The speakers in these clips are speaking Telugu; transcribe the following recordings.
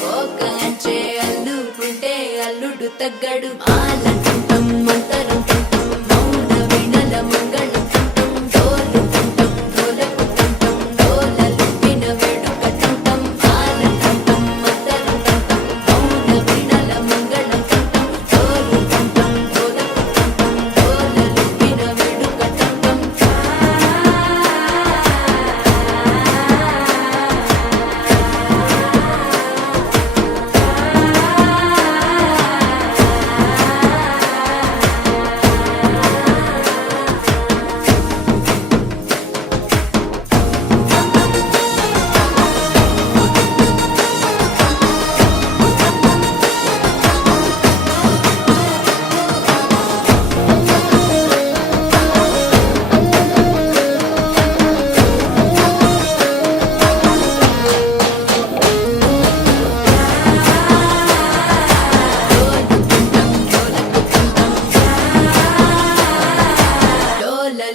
కోక అంచే అల్లుకుంటే అల్లుడు తగ్గడు ఆలంటుంటం మంతరం టుంటం మౌన వీణల మంగళం టుంటం డోలు టుంటం డోలకు టుంటం డోలలు విన వేడుక టుంటం ఆలంటుంటం మంతరం టుంటం మౌన వీణల మంగళం టుంటం డోలు టుంటం డోలకు టుంటం డోలలు విన వేడుక టుంటం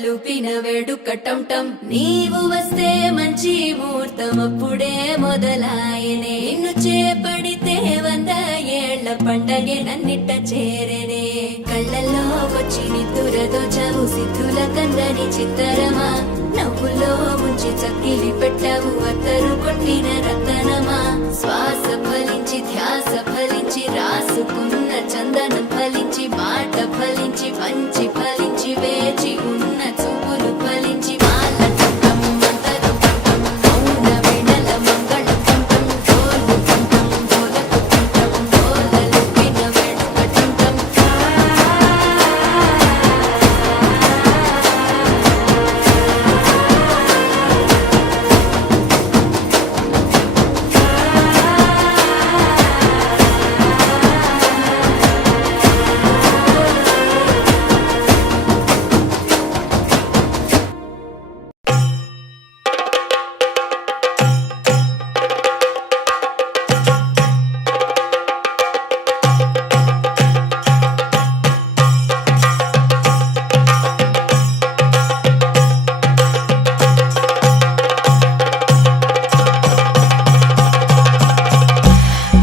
లూపిన వేడుక టంటం నీవు వస్తే మంచి ముహూర్తం అప్పుడే మొదలాయనే నిన్ను చేపడితే 100 ఏళ్ల పండగే నన్నిట్ట చేరనే కళ్ళల్లో వచ్చి నిద్దురదో చవు సిద్ధుల కందని చిత్తరమా నవ్వులో ముంచి చక్కిలి పెట్టవు అత్తరు కొట్టిన రతనమా శ్వాస ఫలించి ధ్యాస ఫలించి రాసుకున్న చందనం ఫలించి మాట ఫలించి పంచి ఫలించి వేచి ఉన్న చూపులు ఫలించి మాల టుంటం మంతరం టుంటం మౌన వీణల మంగళం టుంటం డోలు టుంటం డోలకు టుంటం డోలలు విన వేడుక టుంటం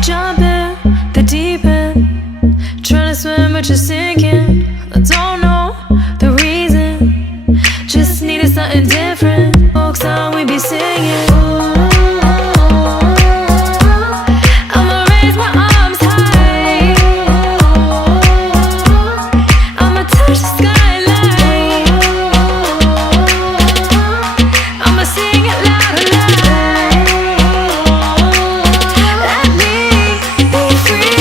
Jump in the deep end, trying to swim but you're sinking. I don't know the reason, just needed something different. Folk song we be singing. I'ma raise my arms high, I'ma touch the skyline, I'ma sing it loud and loud. Let me be free.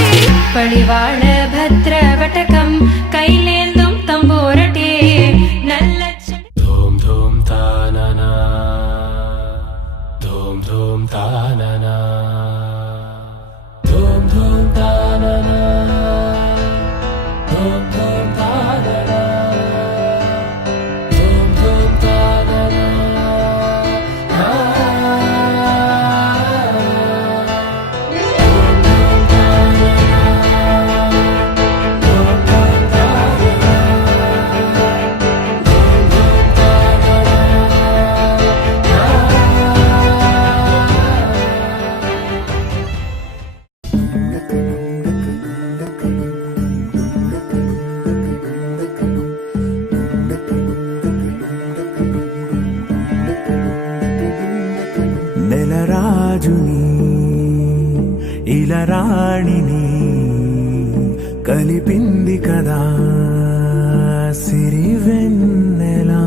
పడివాడ భద్రవటకం కైలేందుం తంబోరటి నల్ల ధూమ్ ధూమ్ తాననా ధూమ్ ధూమ్ తాననా ధూమ్ ధూమ్ తాననా ధూమ్ ధూమ్ తాననా ధూమ్ ధూమ్ తాననా నెలరాజుని ఇలరాణిని కలిపింది కదా సిరివెన్నెలా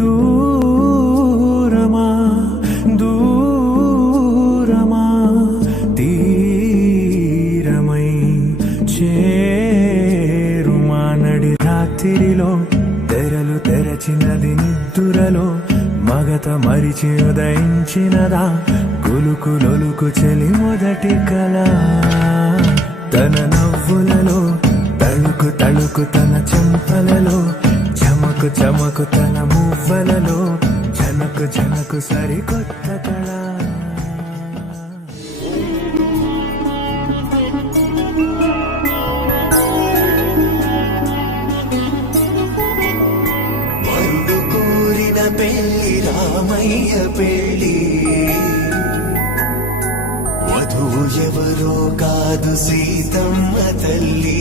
దూరమా దూరమా తీరమై చేరుమా నడి రాత్రిలో తెరలు తెరచినది నిద్దురలో మగత మరిచి ఉదయించినదా కులుకు లొలుకు చెలి మొదటి కళ తన నవ్వులలో తళుకు తళుకు తన చెంపలలో చమకు చమకు తన మువ్వలలో జనకు జనకు సరికొత్త కళ పెళ్లి రామయ్య పెళ్లి ఎవరో కాదు సీతమ్మ తల్లి.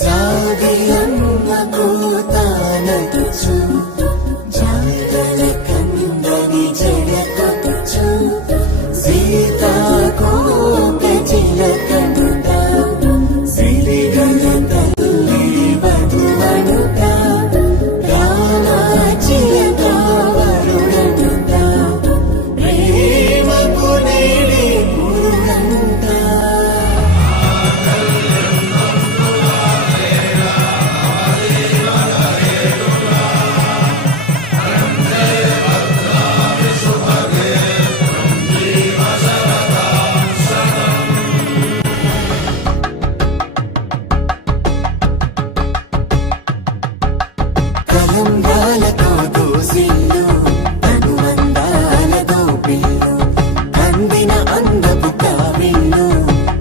జాబిలమ్మ కూతానదుచు జాగల కందని జడకొచ్చు సీతాకోక చిలకనుట సిరిగల తల్లి వధువనుట రామాచిలక వరుడనుట ప్రేమకు నేడి పురుడంట. కలంబాలతో దోసిల్లు అనువందాలతో పిల్లు అందిన అందపు కావిళ్ళు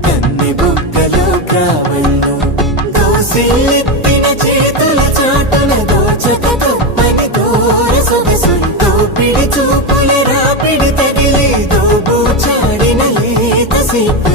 కన్నె బుగ్గలో క్రావళ్ళు దోసిల్లెత్తిన చేతుల చాటున దోచక తప్పని దూర సొగసులు దోపిడి చూపుల రాపిడి తగిలి దోబూచాడిన లేత సీపు